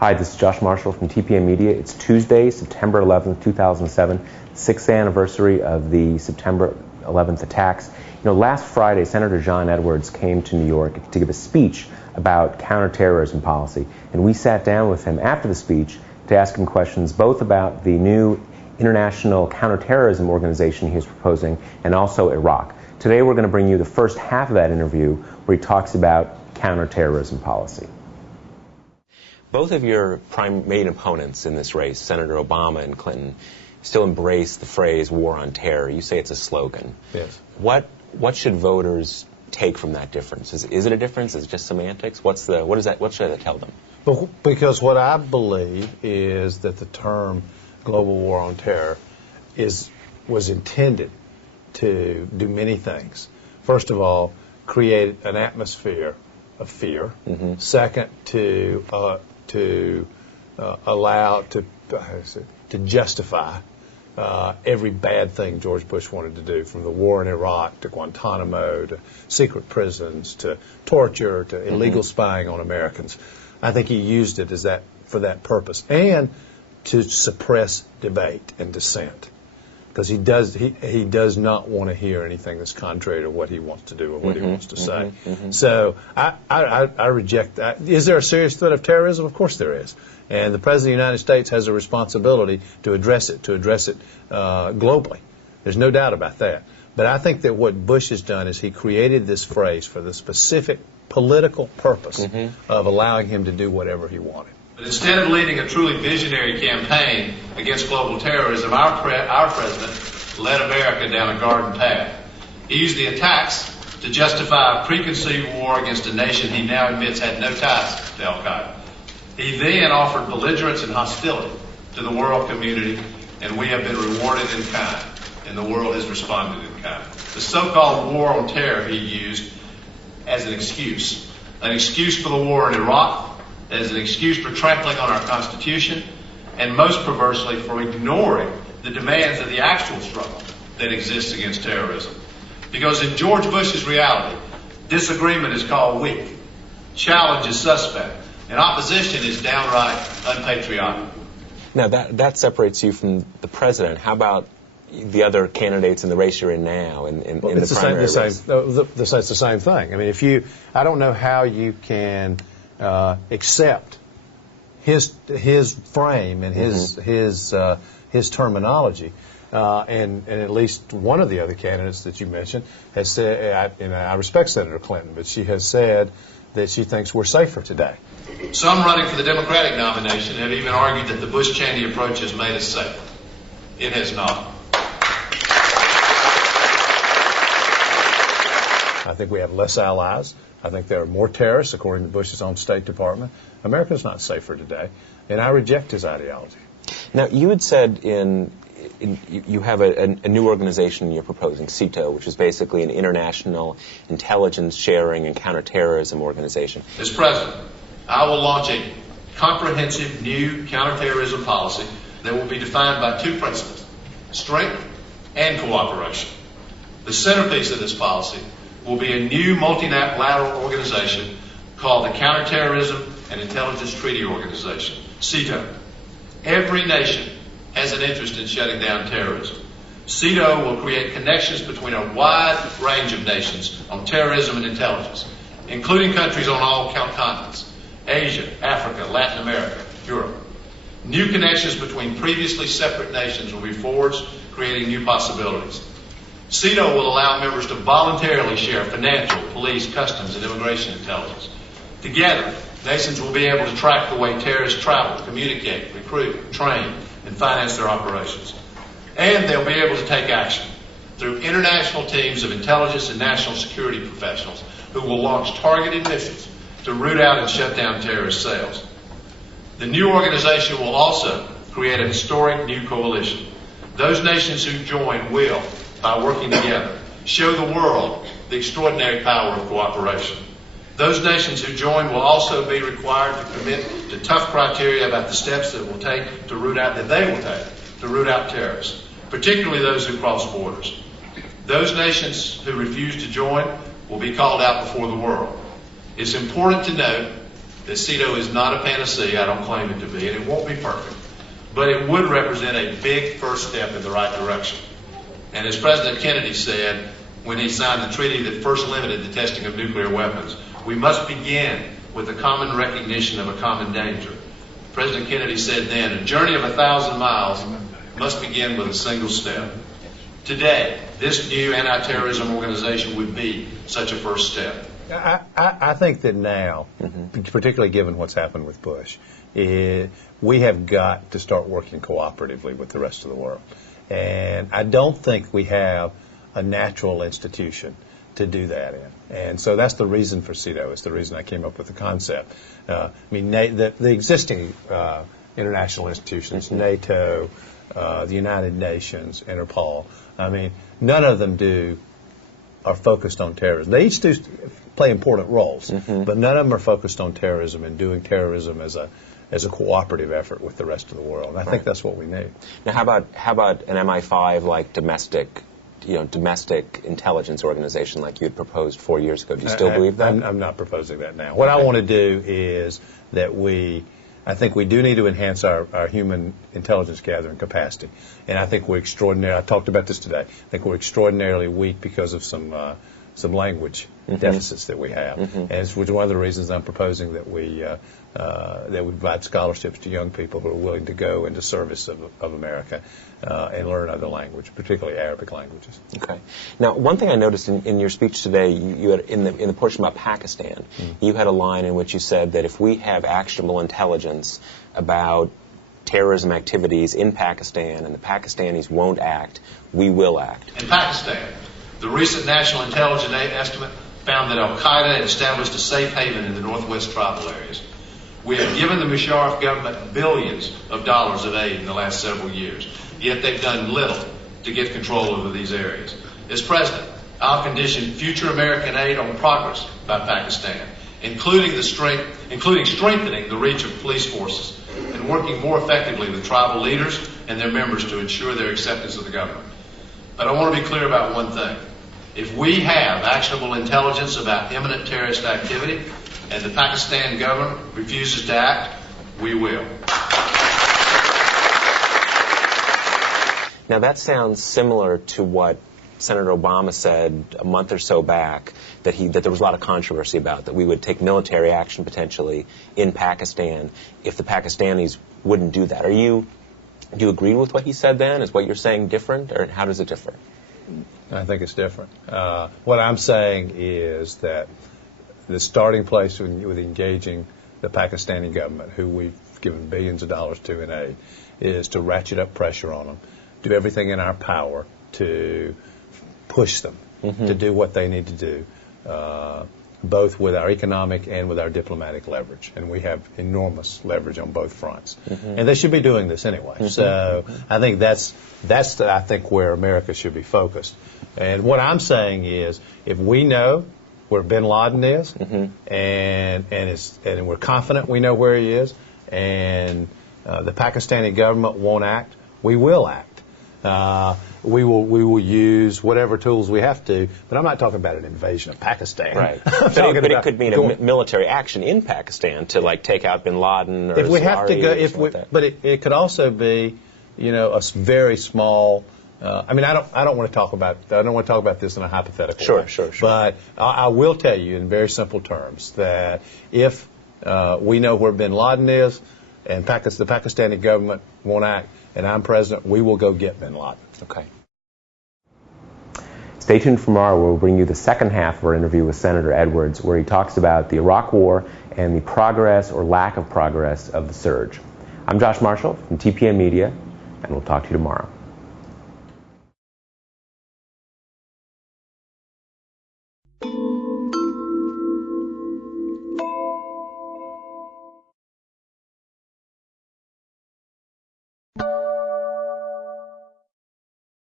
Hi, this is Josh Marshall from TPM Media. It's Tuesday, September 11th, 2007, 6th anniversary of the September 11th attacks. You know, last Friday, Senator John Edwards came to New York to give a speech about counterterrorism policy, and we sat down with him after the speech to ask him questions both about the new international counterterrorism organization he is proposing and also Iraq. Today we're going to bring you the first half of that interview where he talks about counterterrorism policy. Both of your main opponents in this race, Senator Obama and Clinton, still embrace the phrase war on terror. You say it's a slogan. Yes. What should voters take from that difference? Is it a difference? Is it just semantics? What should that tell them? Because what I believe is that the term global war on terror was intended to do many things. First of all, create an atmosphere of fear. Mm-hmm. Second, to allow to justify every bad thing George Bush wanted to do, from the war in Iraq to Guantanamo to secret prisons to torture to illegal spying on Americans. I think he used it for that purpose, and to suppress debate and dissent, because he does not want to hear anything that's contrary to what he wants to do or what he wants to say. So I reject that. Is there a serious threat of terrorism? Of course there is, and the President of the United States has a responsibility to address it globally. There's no doubt about that. But I think that what Bush has done is he created this phrase for the specific political purpose of allowing him to do whatever he wanted. But instead of leading a truly visionary campaign against global terrorism, our president led America down a garden path. He used the attacks to justify a preconceived war against a nation he now admits had no ties to al-Qaeda. He then offered belligerence and hostility to the world community, and we have been rewarded in kind, and the world has responded in kind. The so-called war on terror he used as an excuse for the war in Iraq, as an excuse for trampling on our Constitution, and most perversely for ignoring the demands of the actual struggle that exists against terrorism. Because in George Bush's reality, disagreement is called weak, challenge is suspect, and opposition is downright unpatriotic. Now that separates you from the president. How about the other candidates in the race you're in now, in the primary race? It's the same thing. I mean, I don't know how you can accept his frame and his terminology, and at least one of the other candidates that you mentioned has said, and I respect Senator Clinton, but she has said that she thinks we're safer today. Some running for the Democratic nomination have even argued that the Bush-Cheney approach has made us safer. It has not. I think we have less allies. I think there are more terrorists, according to Bush's own State Department. America's not safer today, and I reject his ideology. Now, you had said you have a new organization you're proposing, CETO, which is basically an international intelligence sharing and counterterrorism organization. As president, I will launch a comprehensive new counterterrorism policy that will be defined by two principles: strength and cooperation. The centerpiece of this policy will be a new multilateral organization called the Counterterrorism and Intelligence Treaty Organization, CETO. Every nation has an interest in shutting down terrorism. CETO will create connections between a wide range of nations on terrorism and intelligence, including countries on all continents: Asia, Africa, Latin America, Europe. New connections between previously separate nations will be forged, creating new possibilities. CETO will allow members to voluntarily share financial, police, customs, and immigration intelligence. Together, nations will be able to track the way terrorists travel, communicate, recruit, train, and finance their operations. And they'll be able to take action through international teams of intelligence and national security professionals who will launch targeted missions to root out and shut down terrorist cells. The new organization will also create a historic new coalition. Those nations who join will, by working together, show the world the extraordinary power of cooperation. Those nations who join will also be required to commit to tough criteria about the steps that they will take to root out terrorists, particularly those who cross borders. Those nations who refuse to join will be called out before the world. It's important to note that CETO is not a panacea. I don't claim it to be, and it won't be perfect. But it would represent a big first step in the right direction. And as President Kennedy said when he signed the treaty that first limited the testing of nuclear weapons, we must begin with a common recognition of a common danger. President Kennedy said then, a journey of 1,000 miles must begin with a single step. Today, this new anti-terrorism organization would be such a first step. I think that now, particularly given what's happened with Bush, we have got to start working cooperatively with the rest of the world. And I don't think we have a natural institution to do that in. And so that's the reason for CETO. It's the reason I came up with the concept. I mean, the existing international institutions, NATO, the United Nations, Interpol, I mean, none of them are focused on terrorism. They each do play important roles, but none of them are focused on terrorism and doing terrorism as a cooperative effort with the rest of the world. And I think that's what we need. Now, how about an MI5 like domestic intelligence organization like you had proposed 4 years ago? Do you still believe that? I'm not proposing that now. What I want to do is that I think we do need to enhance our human intelligence gathering capacity. And I think I talked about this today, I think we're extraordinarily weak because of some language deficits that we have. And it's one of the reasons I'm proposing that we provide scholarships to young people who are willing to go into service of America and learn other languages, particularly Arabic languages. Okay. Now, one thing I noticed in your speech today, you had in the portion about Pakistan, you had a line in which you said that if we have actionable intelligence about terrorism activities in Pakistan and the Pakistanis won't act, we will act. In Pakistan, the recent National Intelligence Estimate found that al-Qaeda had established a safe haven in the northwest tribal areas. We have given the Musharraf government billions of dollars of aid in the last several years, yet they've done little to get control over these areas. As president, I'll condition future American aid on progress by Pakistan, including strengthening the reach of police forces and working more effectively with tribal leaders and their members to ensure their acceptance of the government. But I want to be clear about one thing. If we have actionable intelligence about imminent terrorist activity and the Pakistan government refuses to act, we will. Now that sounds similar to what Senator Obama said a month or so back, that there was a lot of controversy about, that we would take military action potentially in Pakistan if the Pakistanis wouldn't do that. Do you agree with what he said then? Is what you're saying different, or how does it differ? I think it's different. What I'm saying is that the starting place with engaging the Pakistani government, who we've given billions of dollars to in aid, is to ratchet up pressure on them, do everything in our power to push them to do what they need to do, both with our economic and with our diplomatic leverage. And we have enormous leverage on both fronts. And they should be doing this anyway. So I think that's where America should be focused. And what I'm saying is, if we know where bin Laden is, and we're confident we know where he is, and the Pakistani government won't act, we will act. We will use whatever tools we have to, but I'm not talking about an invasion of Pakistan. Right. But it could mean a military action in Pakistan to take out bin Laden or if we have to go. But it could also be, a very small. I don't want to talk about this in a hypothetical way. Sure. But I will tell you in very simple terms that if we know where bin Laden is, and the Pakistani government won't act, and I'm president, we will go get bin Laden. Okay. Stay tuned for tomorrow, where we'll bring you the second half of our interview with Senator Edwards, where he talks about the Iraq War and the progress or lack of progress of the surge. I'm Josh Marshall from TPM Media, and we'll talk to you tomorrow.